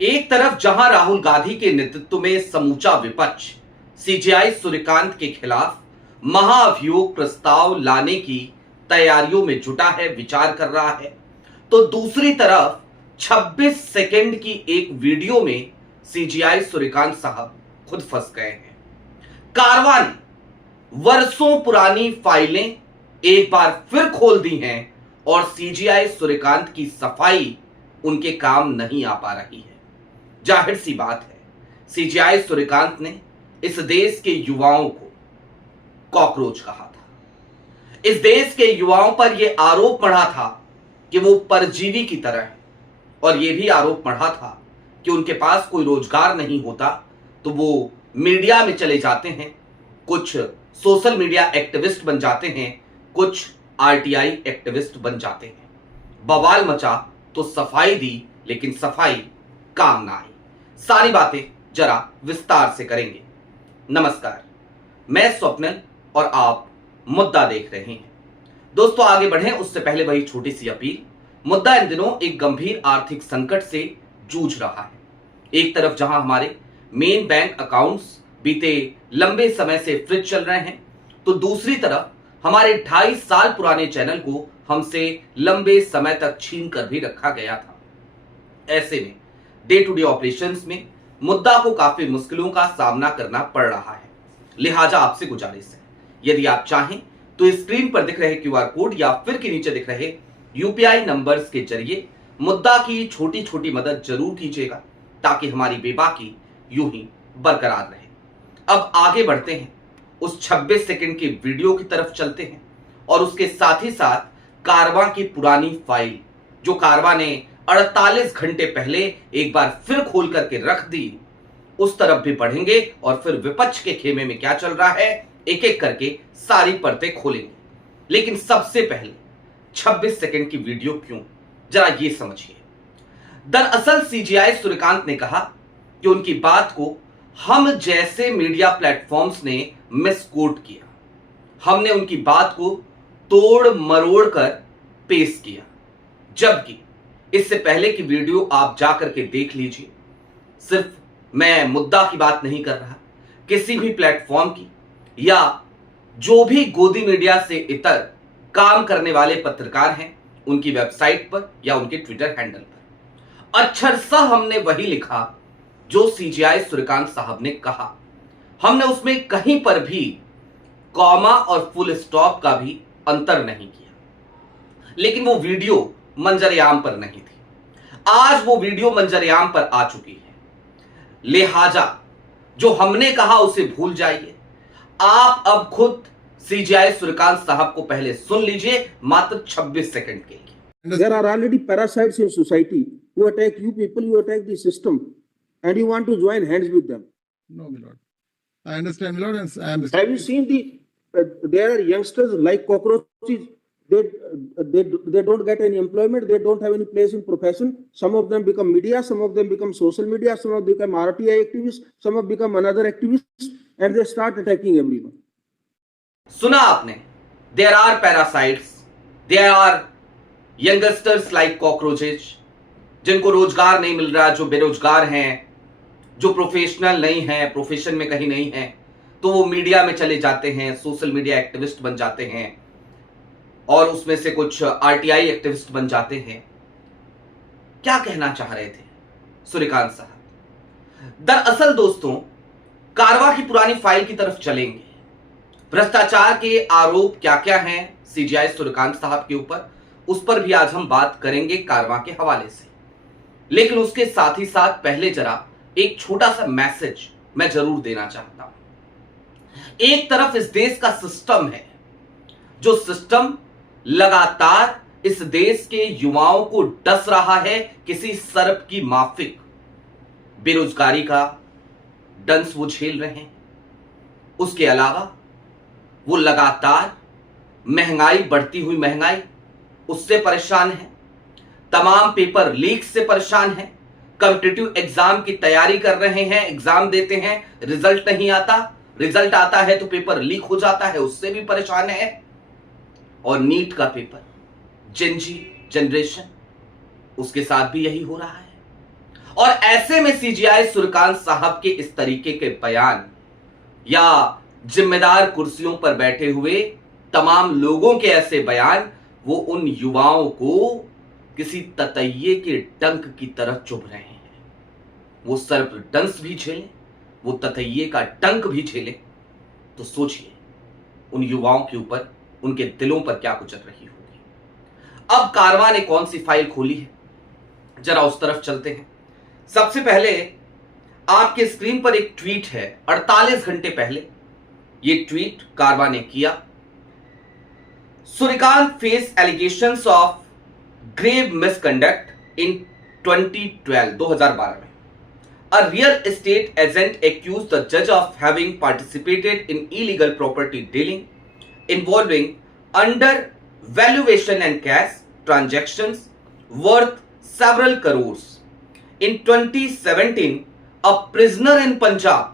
एक तरफ जहां राहुल गांधी के नेतृत्व में समूचा विपक्ष सीजेआई सूर्यकांत के खिलाफ महाभियोग प्रस्ताव लाने की तैयारियों में जुटा है, विचार कर रहा है, तो दूसरी तरफ 26 सेकंड की एक वीडियो में सीजेआई सूर्यकांत साहब खुद फंस गए हैं। कारवां ने वर्षों पुरानी फाइलें एक बार फिर खोल दी हैं और सीजेआई सूर्यकांत की सफाई उनके काम नहीं आ पा रही है। जाहिर सी बात है, सीजेआई सूर्यकांत ने इस देश के युवाओं को कॉकरोच कहा था। इस देश के युवाओं पर यह आरोप मढ़ा था कि वो परजीवी की तरह है, और यह भी आरोप मढ़ा था कि उनके पास कोई रोजगार नहीं होता तो वो मीडिया में चले जाते हैं, कुछ सोशल मीडिया एक्टिविस्ट बन जाते हैं, कुछ आरटीआई एक्टिविस्ट बन जाते हैं। बवाल मचा तो सफाई दी, लेकिन सफाई काम ना आई। सारी बातें जरा विस्तार से करेंगे। नमस्कार, मैं स्वप्निल और आप मुद्दा देख रहे हैं। दोस्तों, आगे बढ़ें उससे पहले वही छोटी सी अपील। मुद्दा इन दिनों एक गंभीर आर्थिक संकट से जूझ रहा है। एक तरफ जहां हमारे मेन बैंक अकाउंट्स बीते लंबे समय से फ्रीज चल रहे हैं, तो दूसरी तरफ हमारे 2.5 साल पुराने चैनल को हमसे लंबे समय तक छीन कर भी रखा गया था। ऐसे में डे टू डे ऑपरेशंस में मुद्दा को काफी मुश्किलों का सामना करना पड़ रहा है। लिहाजा आपसे गुजारिश है, यदि आप चाहें तो स्क्रीन पर दिख रहे क्यूआर कोड या फिर के नीचे दिख रहे यूपीआई नंबर्स के जरिए मुद्दा की छोटी छोटी मदद जरूर कीजिएगा, ताकि हमारी बेबाकी यूं ही बरकरार रहे। अब आगे बढ़ते हैं, उस 26 सेकंड की वीडियो की तरफ चलते हैं और उसके साथ ही साथ कारवां की पुरानी फाइल, जो कारवां ने 48 घंटे पहले एक बार फिर खोल करके रख दी, उस तरफ भी बढ़ेंगे और फिर विपक्ष के खेमे में क्या चल रहा है एक एक करके सारी परतें खोलेंगे। लेकिन सबसे पहले 26 सेकंड की वीडियो क्यों, जरा ये समझिए। दरअसल सीजेआई सूर्यकांत ने कहा कि उनकी बात को हम जैसे मीडिया प्लेटफॉर्म्स ने मिसकोट किया। हमने उनकी बात को तोड़ मरोड़ कर पेश किया, जबकि इससे पहले की वीडियो आप जाकर के देख लीजिए। सिर्फ मैं मुद्दा की बात नहीं कर रहा, किसी भी प्लेटफॉर्म की या जो भी गोदी मीडिया से इतर काम करने वाले पत्रकार हैं, उनकी वेबसाइट पर या उनके ट्विटर हैंडल पर अक्षरशः हमने वही लिखा जो सीजेआई सूर्यकांत साहब ने कहा। हमने उसमें कहीं पर भी कॉमा और फुल स्टॉप का भी अंतर नहीं किया। लेकिन वो वीडियो मंजरेआम पर नहीं थी। आज वो वीडियो मंजरेआम पर आ चुकी है। लिहाजा जो हमने कहा उसे भूल जाइए। आप अब खुद सीजेआई सूर्यकांत साहब को पहले सुन लीजिए, मात्र 26 सेकंड के लिए। There are already parasites in society who attack you people, you attack the system, and you want to join hands with them. No, my lord. I understand, my lord, and I understand. Have you seen there are youngsters like cockroaches, they don't get any employment, they don't have any place in profession. Some of them become media, some of them become social media, some of them become RTI activists, some have become another activists, and they start attacking everyone. सुना आपने? There are parasites, there are youngsters like cockroaches, जिनको रोजगार नहीं मिल रहा, जो बेरोजगार हैं, जो प्रोफेशनल नहीं है, प्रोफेशन में कहीं नहीं है, तो वो मीडिया में चले जाते हैं, सोशल मीडिया एक्टिविस्ट बन जाते हैं, और उसमें से कुछ आरटीआई एक्टिविस्ट बन जाते हैं। क्या कहना चाह रहे थे सूर्यकांत साहब? दरअसल दोस्तों, कारवां की पुरानी फाइल की तरफ चलेंगे। भ्रष्टाचार के आरोप क्या क्या हैं सीजेआई सूर्यकांत साहब के ऊपर, उस पर भी आज हम बात करेंगे कारवां के हवाले से। लेकिन उसके साथ ही साथ पहले जरा एक छोटा सा मैसेज मैं जरूर देना चाहता हूं। एक तरफ इस देश का सिस्टम है, जो सिस्टम लगातार इस देश के युवाओं को डस रहा है किसी सर्प की माफिक। बेरोजगारी का डंस वो झेल रहे हैं। उसके अलावा वो लगातार महंगाई, बढ़ती हुई महंगाई, उससे परेशान है। तमाम पेपर लीक से परेशान है। कॉम्पिटिटिव एग्जाम की तैयारी कर रहे हैं, एग्जाम देते हैं, रिजल्ट नहीं आता, रिजल्ट आता है तो पेपर लीक हो जाता है, उससे भी परेशान है। और नीट का पेपर, जेन जी जनरेशन, उसके साथ भी यही हो रहा है। और ऐसे में सीजीआई सूर्यकांत साहब के इस तरीके के बयान या जिम्मेदार कुर्सियों पर बैठे हुए तमाम लोगों के ऐसे बयान वो उन युवाओं को किसी ततैये के डंक की तरह चुभ रहे हैं। वो सर्पदंश भी झेले, वो ततैये का डंक भी झेले, तो सोचिए उन युवाओं के ऊपर, उनके दिलों पर क्या गुजर रही होगी। अब कारवां ने कौन सी फाइल खोली है, जरा उस तरफ चलते हैं। सबसे पहले आपके स्क्रीन पर एक ट्वीट है, 48 घंटे पहले ये ट्वीट कारवां ने किया। Suryakant face allegations of grave misconduct in 2012 में a real estate agent accused the judge of having participated in illegal property dealing involving undervaluation and cash transactions worth several crores. In 2017, a prisoner in Punjab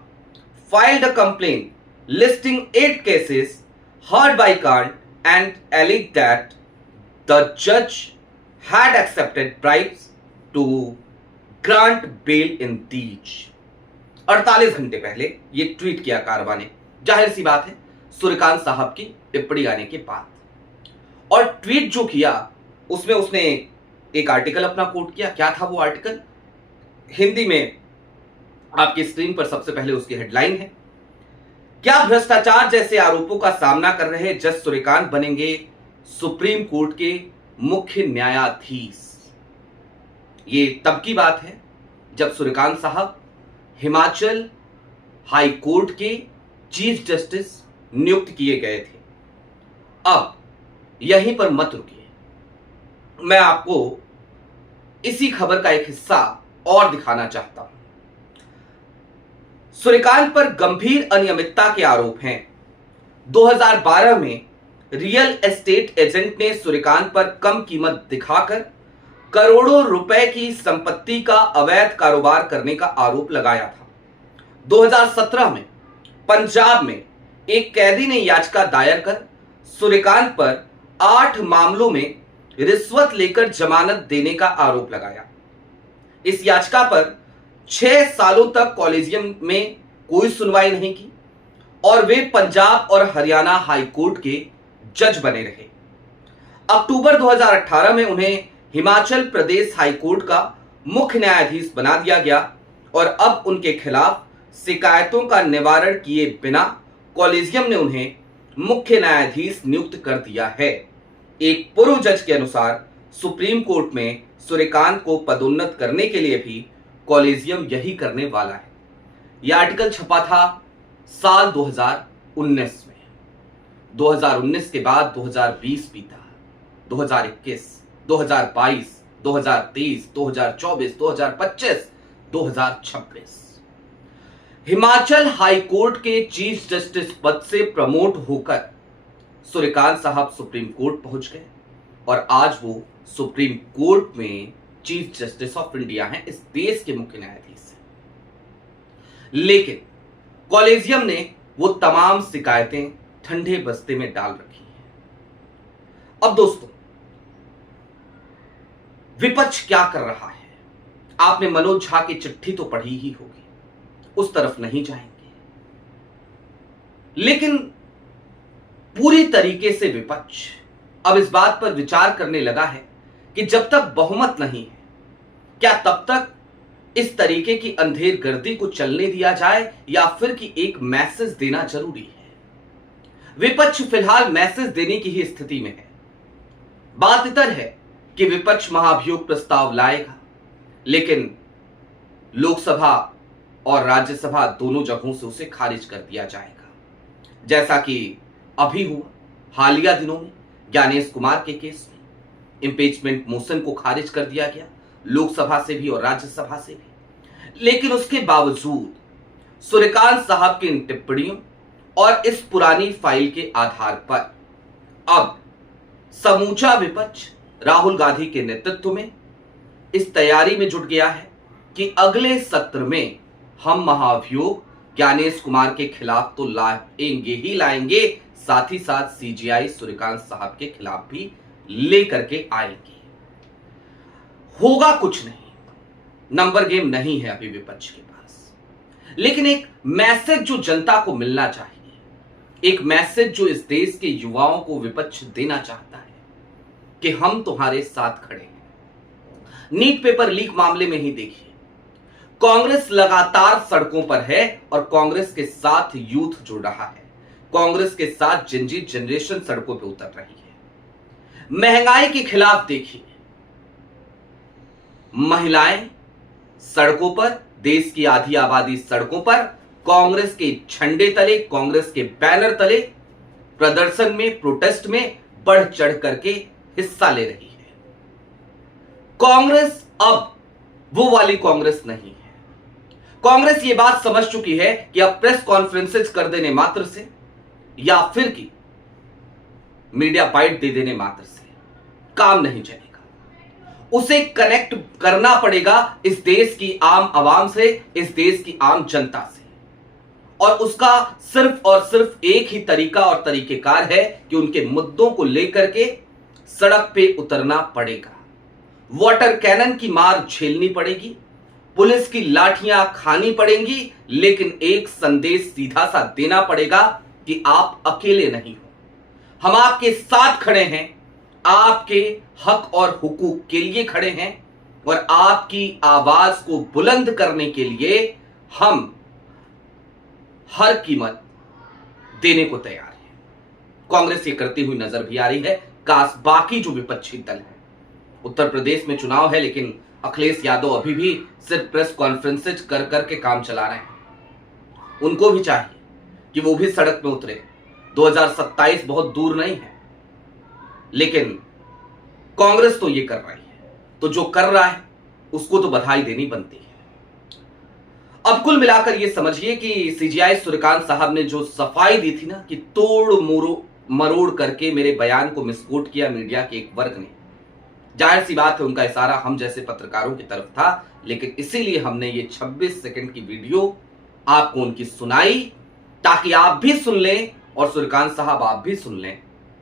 filed a complaint listing 8 cases heard by Kant and alleged that the judge had accepted bribes to grant bell in these. 48 घंटे पहले ये tweet किया कारवां ने, जाहिर सी बात है सूर्यकांत साहब की टिप्पणी आने के बाद। और ट्वीट जो किया उसमें उसने एक आर्टिकल अपना कोट किया। क्या था वो आर्टिकल? हिंदी में आपकी स्क्रीन पर सबसे पहले उसकी हेडलाइन है, क्या भ्रष्टाचार जैसे आरोपों का सामना कर रहे जज सूर्यकांत बनेंगे सुप्रीम कोर्ट के मुख्य न्यायाधीश। ये तब की बात है जब सूर्यकांत साहब हिमाचल हाई कोर्ट के चीफ जस्टिस नियुक्त किए गए थे। अब यहीं पर मत रुकिए, मैं आपको इसी खबर का एक हिस्सा और दिखाना चाहता हूं। सूर्यकांत पर गंभीर अनियमितता के आरोप हैं। 2012 में रियल एस्टेट एजेंट ने सूर्यकांत पर कम कीमत दिखाकर करोड़ों रुपए की संपत्ति का अवैध कारोबार करने का आरोप लगाया था। 2017 में पंजाब में एक कैदी ने याचिका दायर कर सूर्यकांत पर 8 मामलों में रिश्वत लेकर जमानत देने का आरोप लगाया। इस याचिका पर 6 सालों तक कॉलेजियम में कोई सुनवाई नहीं की और वे पंजाब और हरियाणा हाई कोर्ट के जज बने रहे। अक्टूबर 2018 में उन्हें हिमाचल प्रदेश हाई कोर्ट का मुख्य न्यायाधीश बना दिया गया और अब उनके खिलाफ शिकायतों का निवारण किए बिना कॉलेजियम ने उन्हें मुख्य न्यायाधीश नियुक्त कर दिया है। एक पूर्व जज के अनुसार सुप्रीम कोर्ट में सूर्यकांत को पदोन्नत करने के लिए भी कॉलेजियम यही करने वाला है। यह आर्टिकल छपा था साल 2019 में। 2019 के बाद 2020 बीता, 2021, 2022, 2023, 2024, 2025, 2026। हिमाचल हाई कोर्ट के चीफ जस्टिस पद से प्रमोट होकर सूर्यकांत साहब सुप्रीम कोर्ट पहुंच गए और आज वो सुप्रीम कोर्ट में चीफ जस्टिस ऑफ इंडिया हैं, इस देश के मुख्य न्यायाधीश हैं। लेकिन कॉलेजियम ने वो तमाम शिकायतें ठंडे बस्ते में डाल रखी हैं। अब दोस्तों, विपक्ष क्या कर रहा है? आपने मनोज झा की चिट्ठी तो पढ़ी ही होगी, उस तरफ नहीं जाएंगे, लेकिन पूरी तरीके से विपक्ष अब इस बात पर विचार करने लगा है कि जब तक बहुमत नहीं है, क्या तब तक इस तरीके की अंधेरगर्दी को चलने दिया जाए या फिर कि एक मैसेज देना जरूरी है। विपक्ष फिलहाल मैसेज देने की ही स्थिति में है। बात इतर है कि विपक्ष महाभियोग प्रस्ताव लाएगा, लेकिन लोकसभा और राज्यसभा दोनों जगहों से उसे खारिज कर दिया जाएगा, जैसा कि अभी हुआ हालिया दिनों में ज्ञानेश कुमार के केस में। इंपीचमेंट मोशन को खारिज कर दिया गया लोकसभा से भी और राज्यसभा से भी, लेकिन उसके बावजूद सूर्यकांत साहब की इन टिप्पणियों और इस पुरानी फाइल के आधार पर अब समूचा विपक्ष राहुल गांधी के नेतृत्व में इस तैयारी में जुट गया है कि अगले सत्र में हम महाभियोग ज्ञानेश कुमार के खिलाफ तो लाएंगे ही लाएंगे, साथ ही साथ सीजीआई सूर्यकांत साहब के खिलाफ भी लेकर के आएंगे। होगा कुछ नहीं, नंबर गेम नहीं है अभी विपक्ष के पास, लेकिन एक मैसेज जो जनता को मिलना चाहिए, एक मैसेज जो इस देश के युवाओं को विपक्ष देना चाहता है कि हम तुम्हारे साथ खड़े हैं। नीट पेपर लीक मामले में ही देखिए, कांग्रेस लगातार सड़कों पर है और कांग्रेस के साथ यूथ जुड़ रहा है, कांग्रेस के साथ जिंजी जनरेशन सड़कों पर उतर रही है। महंगाई के खिलाफ देखिए, महिलाएं सड़कों पर, देश की आधी आबादी सड़कों पर, कांग्रेस के झंडे तले, कांग्रेस के बैनर तले प्रदर्शन में, प्रोटेस्ट में बढ़ चढ़ करके हिस्सा ले रही है। कांग्रेस अब वो वाली कांग्रेस नहीं है। कांग्रेस ये बात समझ चुकी है कि अब प्रेस कॉन्फ्रेंसेस कर देने मात्र से या फिर की मीडिया बाइट दे देने मात्र से काम नहीं चलेगा। उसे कनेक्ट करना पड़ेगा इस देश की आम आवाम से, इस देश की आम जनता से, और उसका सिर्फ और सिर्फ एक ही तरीका और तरीकेकार है कि उनके मुद्दों को लेकर के सड़क पे उतरना पड़ेगा। वाटर कैनन की मार झेलनी पड़ेगी, पुलिस की लाठियां खानी पड़ेंगी, लेकिन एक संदेश सीधा सा देना पड़ेगा कि आप अकेले नहीं हो, हम आपके साथ खड़े हैं, आपके हक और हुकूक के लिए खड़े हैं और आपकी आवाज को बुलंद करने के लिए हम हर कीमत देने को तैयार है। कांग्रेस ये करती हुई नजर भी आ रही है। काश बाकी जो विपक्षी दल है, उत्तर प्रदेश में चुनाव है लेकिन अखिलेश यादव अभी भी सिर्फ प्रेस कॉन्फ्रेंसेज कर करके काम चला रहे हैं। उनको भी चाहिए कि वो भी सड़क में उतरे। 2027 बहुत दूर नहीं है, लेकिन कांग्रेस तो ये कर रही है, तो जो कर रहा है उसको तो बधाई देनी बनती है। अब कुल मिलाकर ये समझिए कि सीजीआई सूर्यकांत साहब ने जो सफाई दी थी ना कि तोड़ मरोड़ करके मेरे बयान को मिसकोट किया मीडिया के एक वर्ग ने, जाहिर सी बात है उनका इशारा हम जैसे पत्रकारों की तरफ था, लेकिन इसीलिए हमने ये 26 सेकंड की वीडियो आपको उनकी सुनाई ताकि आप भी सुन लें और सूर्यकांत साहब आप भी सुन लें।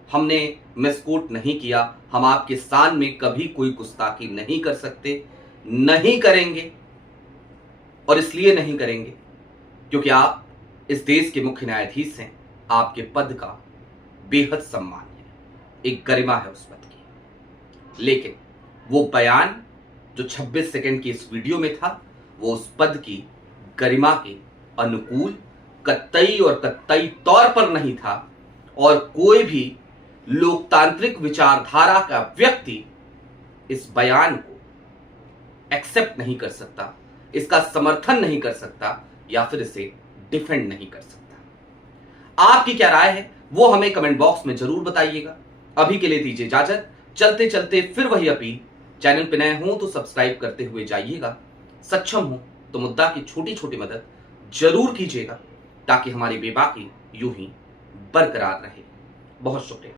हमने मिसकोट नहीं किया, हम आपके शान में कभी कोई गुस्ताखी नहीं कर सकते, नहीं करेंगे, और इसलिए नहीं करेंगे क्योंकि आप इस देश के मुख्य न्यायाधीश हैं, आपके पद का बेहद सम्मान है, एक गरिमा है उस पद की। लेकिन वो बयान जो 26 सेकंड की इस वीडियो में था वो उस पद की गरिमा के अनुकूल कतई और कतई तौर पर नहीं था, और कोई भी लोकतांत्रिक विचारधारा का व्यक्ति इस बयान को एक्सेप्ट नहीं कर सकता, इसका समर्थन नहीं कर सकता या फिर इसे डिफेंड नहीं कर सकता। आपकी क्या राय है वो हमें कमेंट बॉक्स में जरूर बताइएगा। अभी के लिए दीजिए इजाजत। चलते चलते फिर वही अपील, चैनल पे नए हो तो सब्सक्राइब करते हुए जाइएगा, सक्षम हो तो मुद्दा की छोटी छोटी मदद जरूर कीजिएगा ताकि हमारी बेबाकी यूं ही बरकरार रहे। बहुत शुक्रिया।